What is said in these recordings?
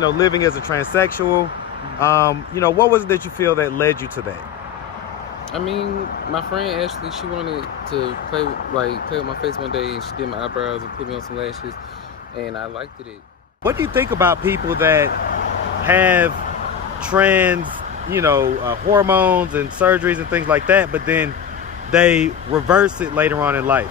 living as a transsexual. What was it that you feel that led you to that? I mean, my friend Ashley, she wanted to play with my face one day, and she did my eyebrows and put me on some lashes, and I liked it. What do you think about people that have trans, hormones and surgeries and things like that, but then they reverse it later on in life?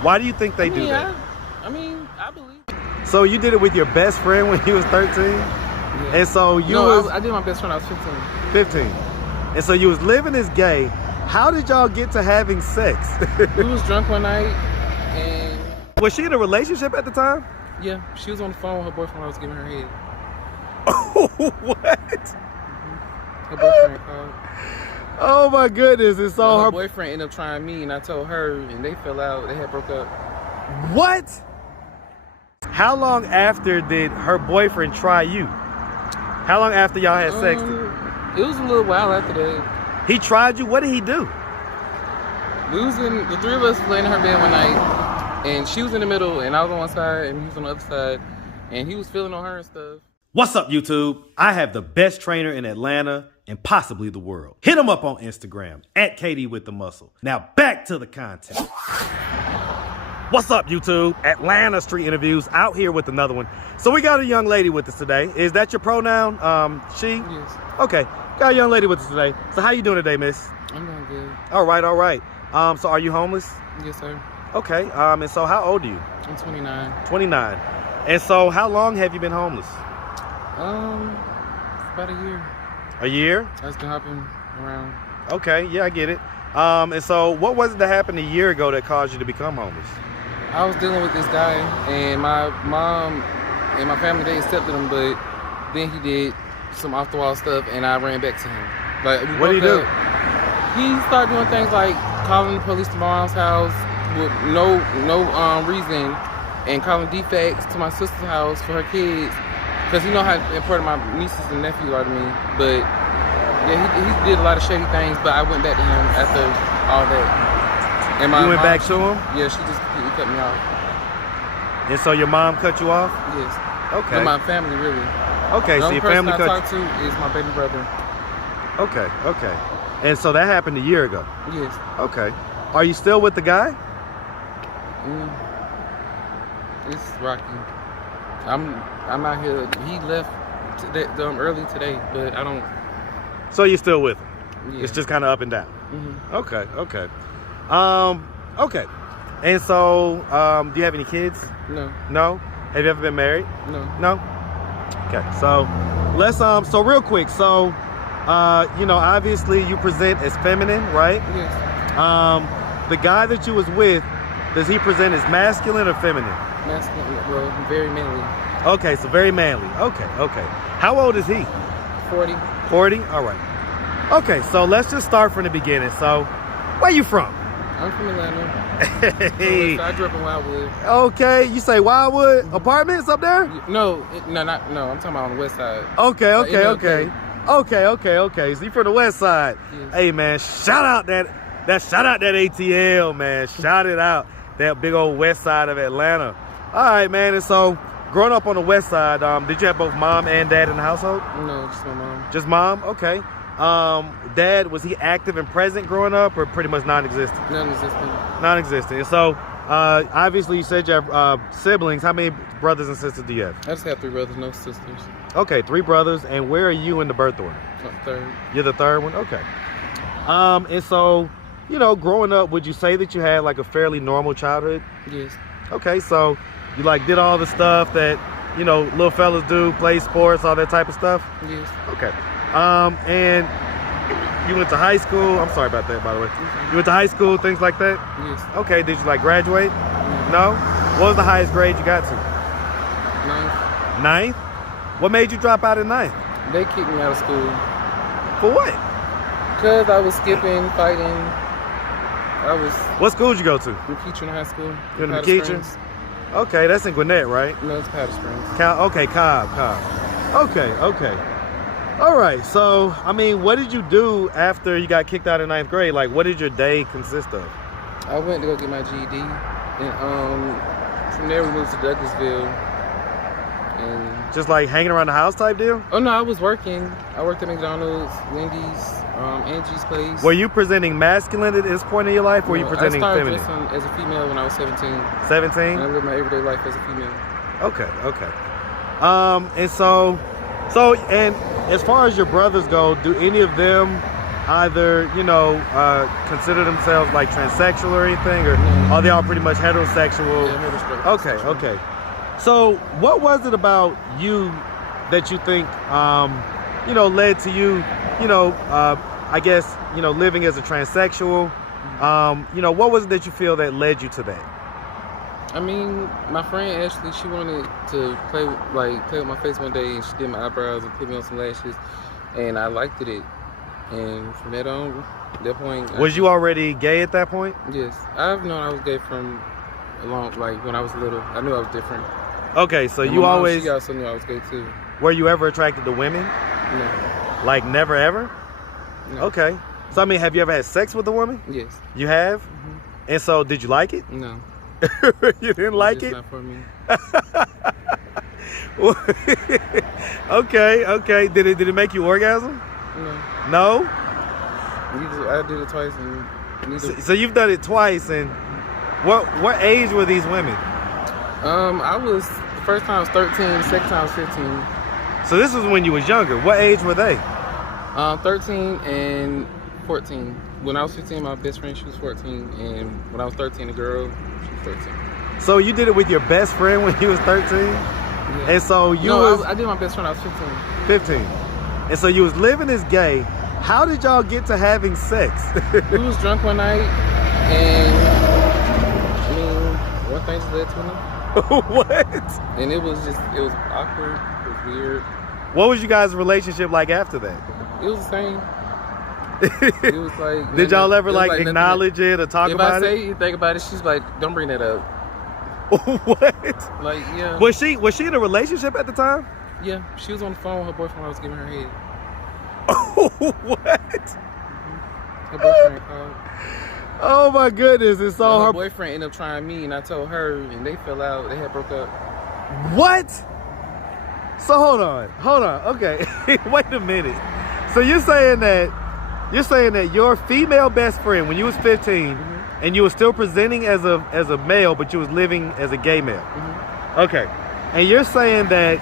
Why do you think they do that? I believe it. So you did it with your best friend when you was 13? Yeah. And so I did my best friend when I was 15. 15. And so you was living as gay. How did y'all get to having sex? We was drunk one night, and... Was she in a relationship at the time? Yeah, she was on the phone with her boyfriend when I was giving her head. Oh, what? Her boyfriend called. Oh my goodness. And so her boyfriend ended up trying me, and I told her, and they fell out. They had broke up. What? How long after did her boyfriend try you? How long after y'all had sex? It was a little while after that. He tried you? What did he do? The three of us laying in her bed one night, and she was in the middle, and I was on one side, and he was on the other side, and he was feeling on her and stuff. What's up, YouTube? I have the best trainer in Atlanta and possibly the world. Hit him up on Instagram, @KDWithTheMuscle. Now back to the content. What's up, YouTube? Atlanta Street Interviews out here with another one. So we got a young lady with us today. Is that your pronoun? She? Yes. Okay, got a young lady with us today. So how you doing today, miss? I'm doing good. All right. So are you homeless? Yes, sir. Okay, and so how old are you? I'm 29. 29. And so how long have you been homeless? About a year. A year? I was been hopping around. Okay, yeah, I get it. And so what was it that happened a year ago that caused you to become homeless? I was dealing with this guy, and my mom and my family, they accepted him, but then he did some off-the-wall stuff, and I ran back to him. What did he do? He started doing things like calling the police to my mom's house with no reason, and calling defects to my sister's house for her kids, because you know how important my nieces and nephews are to me. But yeah, he did a lot of shady things, but I went back to him after all that. And you went back to him? Yeah, she just completely cut me off. And so your mom cut you off? Yes. Okay. And my family, really. Okay, so your family cut you off. The only person I talk to is my baby brother. Okay. And so that happened a year ago? Yes. Okay. Are you still with the guy? It's rocky. I'm out here. He left today, early today, but I don't... So you're still with him? Yeah. It's just kind of up and down? Mm-hmm. Okay. Okay. And so, do you have any kids? No. No? Have you ever been married? No. No? Okay, so let's, so real quick, so, obviously you present as feminine, right? Yes. The guy that you was with, does he present as masculine or feminine? Masculine, well, very manly. Okay, so very manly. Okay. How old is he? 40. 40? All right. Okay, so let's just start from the beginning. So, where you from? I'm from Atlanta. Hey. So I grew up in Wildwood. Okay, you say Wildwood apartments up there? No, I'm talking about on the west side. Okay. So you from the west side? Yes. Hey man, shout out that ATL, man. Shout it out. That big old west side of Atlanta. All right, man. And so, growing up on the west side, did you have both mom and dad in the household? No, just my mom. Just mom? Okay. Dad, was he active and present growing up, or pretty much non-existent? Non-existent. And so, obviously, you said you have siblings. How many brothers and sisters do you have? I just have 3 brothers, no sisters. Okay, 3 brothers. And where are you in the birth order? Third. You're the third one? Okay. And so, growing up, would you say that you had like a fairly normal childhood? Yes. Okay, so you did all the stuff that, little fellas do, play sports, all that type of stuff? Yes. Okay. And you went to high school. I'm sorry about that, by the way. You went to high school, things like that? Yes. Okay, did you graduate? No? What was the highest grade you got to? 9th. 9th? What made you drop out at 9th? They kicked me out of school. For what? Because I was skipping, fighting. What school did you go to? McEachern High School. You in McEachern? Okay, that's in Gwinnett, right? No, it's Powder Springs. Okay, Cobb. Okay. All right, so, what did you do after you got kicked out of 9th grade? What did your day consist of? I went to go get my GED, and from there we moved to Douglasville, And just like hanging around the house type deal? oh no, I was working. I worked at McDonald's, Wendy's, Angie's Place. Were you presenting masculine at this point in your life, or were you presenting I started feminine? dressing as a female when I was 17. 17? And I lived my everyday life as a female. Okay. And so and as far as your brothers go, do any of them either, consider themselves like transsexual or anything, or are they all pretty much heterosexual? Yeah, heterosexual. Okay. So what was it about you that you think, led to you, I guess, living as a transsexual? What was it that you feel that led you to that? I mean, my friend Ashley, she wanted to play with my face one day, and she did my eyebrows and put me on some lashes, and I liked it. And from that point. Was you already gay at that point? Yes, I've known I was gay from when I was little. I knew I was different. Okay, so and you mom, always. She also knew I was gay too. Were you ever attracted to women? No. Like never ever? No. Okay. So I mean, have you ever had sex with a woman? Yes. You have? Mm-hmm. And so, did you like it? No. You didn't like It's it? not for me. Okay. Did it make you orgasm? No. No? I did it twice and neither. So you've done it twice, and what age were these women? The first time I was 13, the second time I was 15. So this was when you was younger. What age were they? 13 and 14. When I was 15, my best friend, she was 14, and when I was 13, the girl, she was 13. So you did it with your best friend when you was 13? Yeah. And so I did my best friend, I was 15. 15. And so you was living as gay. How did y'all get to having sex? We was drunk one night, and I mean, one thing just led to another. What? And it was awkward, it was weird. What was you guys' relationship like after that? It was the same. It was like. Did y'all ever acknowledge it or talk about it? If I say anything about it, she's like, "Don't bring that up." What? Like, yeah. Was she in a relationship at the time? Yeah, she was on the phone with her boyfriend when I was giving her head. What? Her boyfriend called. Oh my goodness! And so her boyfriend ended up trying me, and I told her, and they fell out. They had broke up. What? So hold on. Okay, wait a minute. So you're saying that your female best friend, when you was 15, and you were still presenting as a male, but you was living as a gay male. Okay, and you're saying that,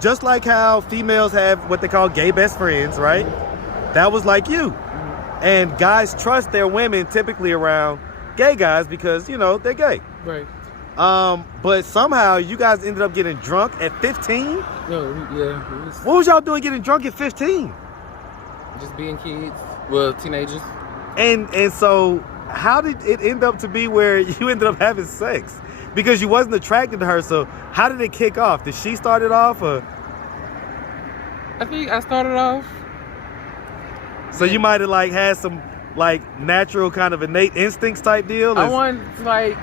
just like how females have what they call gay best friends, right? That was like you. And guys trust their women typically around gay guys because, they're gay. Right. But somehow you guys ended up getting drunk at 15? No, yeah. What was y'all doing getting drunk at 15? Just being kids. Well, teenagers. And so how did it end up to be where you ended up having sex? Because you wasn't attracted to her, so how did it kick off? Did she start it off, or? I think I started off. So you might have had some natural kind of innate instincts type deal? I wanted to I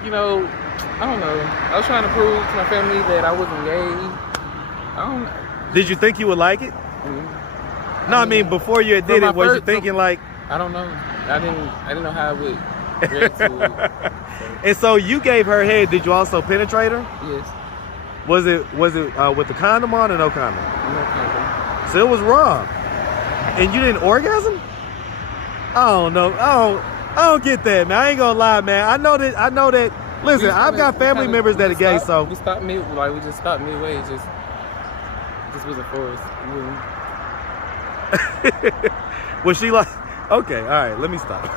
don't know. I was trying to prove to my family that I wasn't gay. I don't know. Did you think you would like it? Mm-hmm. No, I mean before you did it, was you thinking I don't know. I didn't know how I would react to it. And so you gave her head. Did you also penetrate her? Yes. Was it with the condom on or no condom? No condom. So it was raw. And you didn't orgasm? I don't know. I don't get that, man. I ain't gonna lie, man. I know that. Listen, I've got family members that are gay, so we stopped we just stopped midway. It just wasn't for us. Was she like? Okay, all right. Let me stop.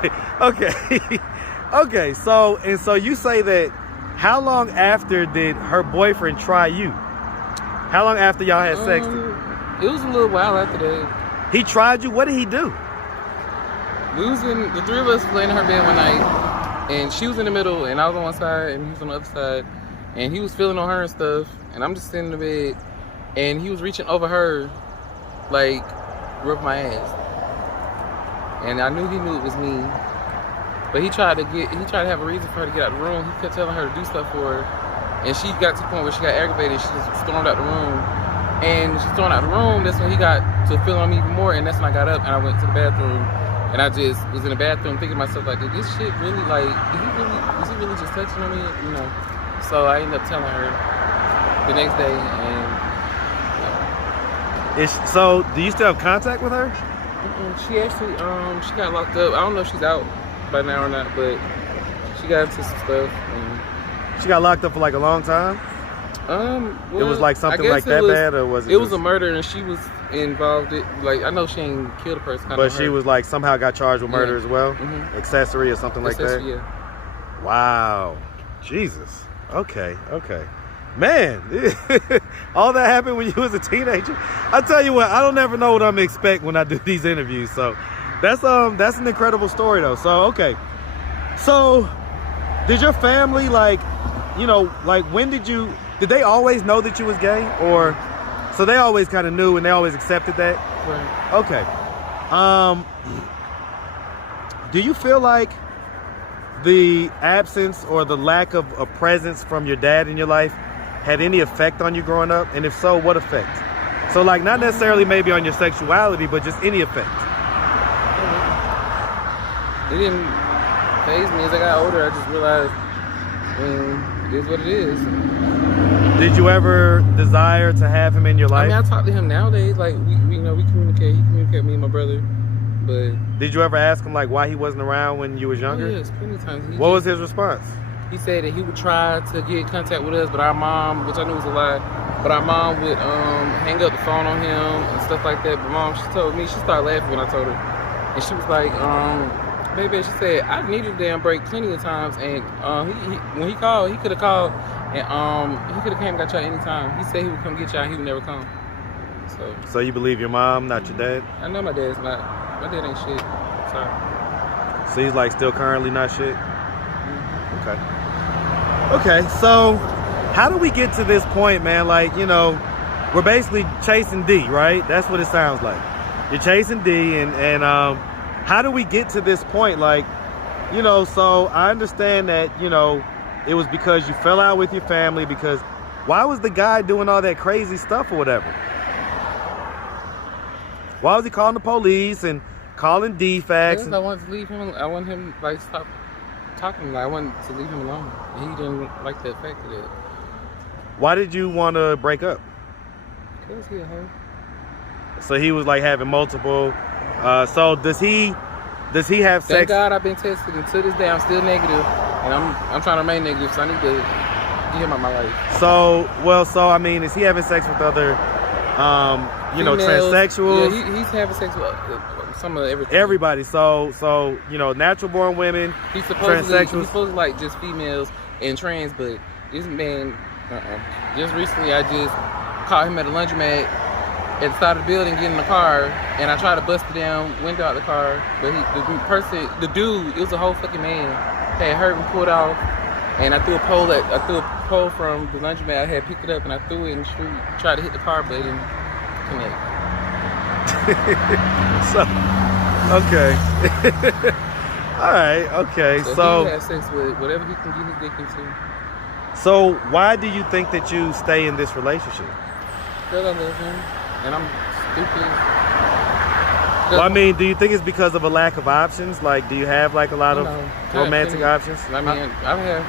Okay. So you say that. How long after did her boyfriend try you? How long after y'all had sex? It was a little while after that. He tried you? What did he do? The three of us was laying in her bed one night, and she was in the middle, and I was on one side, and he was on the other side, and he was feeling on her and stuff, and I'm just sitting in the bed, and he was reaching over her, rub my ass, and I knew he knew it was me, but he tried to have a reason for her to get out of the room. He kept telling her to do stuff for her, and she got to the point where she got aggravated, and she just stormed out the room. And she thrown out the room. That's when he got to feeling on me even more. And that's when I got up and I went to the bathroom. And I just was in the bathroom thinking to myself, did this shit really, was he really just touching on me? So I ended up telling her. the next day, and So, do you still have contact with her? she actually she got locked up. I don't know if she's out by now or not, but she got into some stuff. And, She got locked up for like a long time? well, it was like something like that bad, or was it? It was a murder, and she was involved. Like, I know she ain't killed a person, but she was like somehow got charged with murder as well, accessory or something like that. Yeah. Wow, Jesus. Okay. Man, all that happened when you was a teenager. I tell you what, I don't ever know what I'm expect when I do these interviews. So that's an incredible story though. So okay, so did your family when did they always know that you was gay, or so they always kind of knew and they always accepted that? Right. Okay. Do you feel like the absence or the lack of a presence from your dad in your life had any effect on you growing up? And if so, what effect? So like not necessarily maybe on your sexuality, but just any effect. It didn't faze me. As I got older, I just realized, it is what it is. Did you ever desire to have him in your life? I mean, I talk to him nowadays. Like, we communicate. He communicates with me and my brother. But did you ever ask him like why he wasn't around when you was younger? Oh, yes, plenty of times. What was his response? He said that he would try to get in contact with us, but our mom, which I knew was a lie, but our mom would hang up the phone on him and stuff like that. But mom, she told me, she started laughing when I told her. And she was like, baby, she said, I needed a damn break plenty of times. And when he called, he could have called and he could have came and got y'all anytime. He said he would come get y'all, he would never come. So you believe your mom, not your dad? I know my dad's not. My dad ain't shit. Sorry. So he's like still currently not shit? Okay, so how do we get to this point, man? Like, we're basically chasing D, right? That's what it sounds like. You're chasing D, and how do we get to this point? Like, so I understand that, it was because you fell out with your family, because why was the guy doing all that crazy stuff or whatever? Why was he calling the police and calling defects? I wanted to leave him. I wanted him like stop talking. I wanted to leave him alone. He didn't like the effect of it. Why did you want to break up? Because he a hoe. So he was like having multiple. So does he have sex? Thank God I've been tested, and to this day I'm still negative, and I'm trying to remain negative. So I need to get him out of my life. So I mean, is he having sex with other? Females, transsexuals. Yeah, he's having sex with some of everything. Everybody. So natural born women. He's supposed transsexuals. He's supposed to like just females and trans, but this man, just recently I just caught him at a laundromat at the side of the building, getting in the car, and I tried to bust the damn window out the car, but the dude, it was a whole fucking man, had hurt and pulled off, and I threw a pole from the laundromat. I had picked it up and I threw it in the street, tried to hit the car, but it didn't connect. So, okay. All right, okay. So he has sex with whatever he can get his dick into. So why do you think that you stay in this relationship? Because I love him, and I'm stupid. Well, I mean, do you think it's because of a lack of options? Like, do you have like a lot of romantic options? I mean, I've had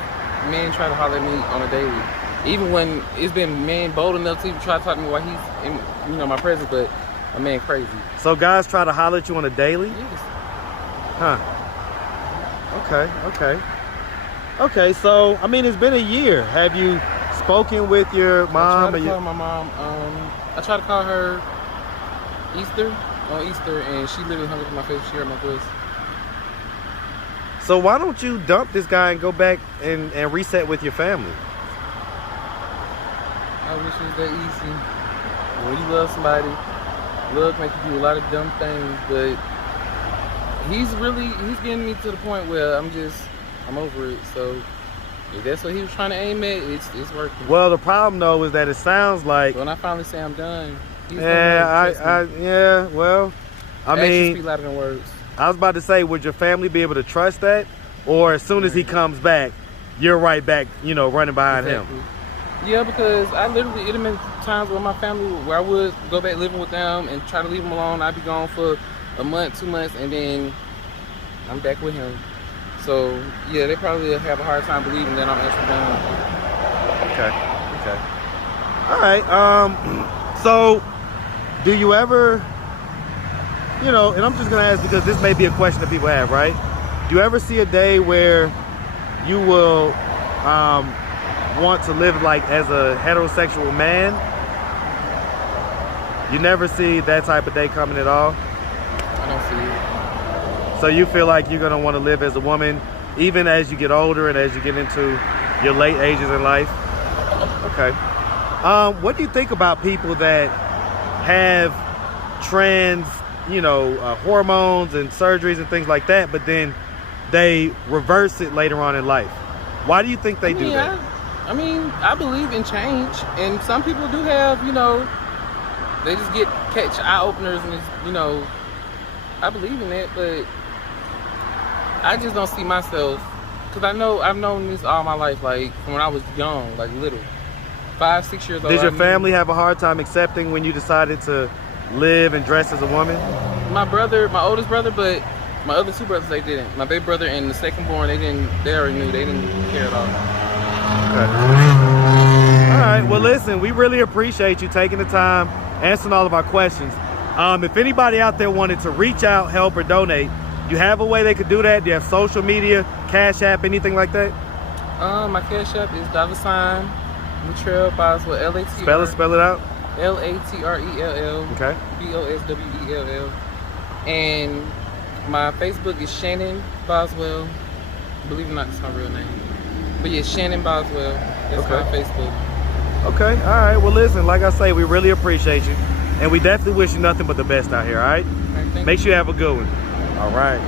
men try to holler at me on a daily. Even when it's been men bold enough to even try to talk to me while he's in, my presence, but a man crazy. So guys try to holler at you on a daily? Yes. Huh. Okay, so, I mean, it's been a year. Have you spoken with your mom? I tried to call my mom. I tried to call her on Easter, and she literally hung up in my face. She heard my voice. So why don't you dump this guy and go back and reset with your family? I wish it was that easy. When you love somebody, love makes you do a lot of dumb things, but he's getting me to the point where I'm over it. So if that's what he was trying to aim at, it's working. Well, the problem though is that it sounds like when I finally say I'm done, he's I mean, speak louder than words. I was about to say, would your family be able to trust that, or as soon as he comes back, you're right back, running behind him? Yeah, because it have been times where my family, where I would go back living with them and try to leave them alone. I'd be gone for a month, 2 months, and then I'm back with him. So, yeah, they probably have a hard time believing that I'm actually done. Okay. All right. So do you ever, you know, and I'm just gonna ask because this may be a question that people have, right? Do you ever see a day where you will want to live like as a heterosexual man? You never see that type of day coming at all? I don't see it. So you feel like you're gonna want to live as a woman even as you get older and as you get into your late ages in life? Okay. What do you think about people that have trans, you know, hormones and surgeries and things like that, but then they reverse it later on in life? Why do you think they do that? I mean, I believe in change, and some people do have, you know, they just catch eye openers, and it's, you know, I believe in that, but I just don't see myself, because I've known this all my life, like from when I was young, like little, 5, 6 years old. Did your family have a hard time accepting when you decided to live and dress as a woman? My oldest brother, but my other 2 brothers, they didn't. My baby brother and the second born, they already knew, they didn't care at all. Okay. All right, well listen, we really appreciate you taking the time, answering all of our questions. If anybody out there wanted to reach out, help, or donate, you have a way they could do that? Do you have social media, Cash App, anything like that? My Cash App is $latrellboswell, L-A-T-R. Spell it out. Latrell. Okay. Boswell. And my Facebook is Shannon Boswell. Believe it or not, it's my real name. But yeah, Shannon Boswell. That's Okay. my Facebook. Okay, all right. Well, listen, like I say, we really appreciate you. And we definitely wish you nothing but the best out here, all right? All right, thank Make you. sure you have a good one. All right.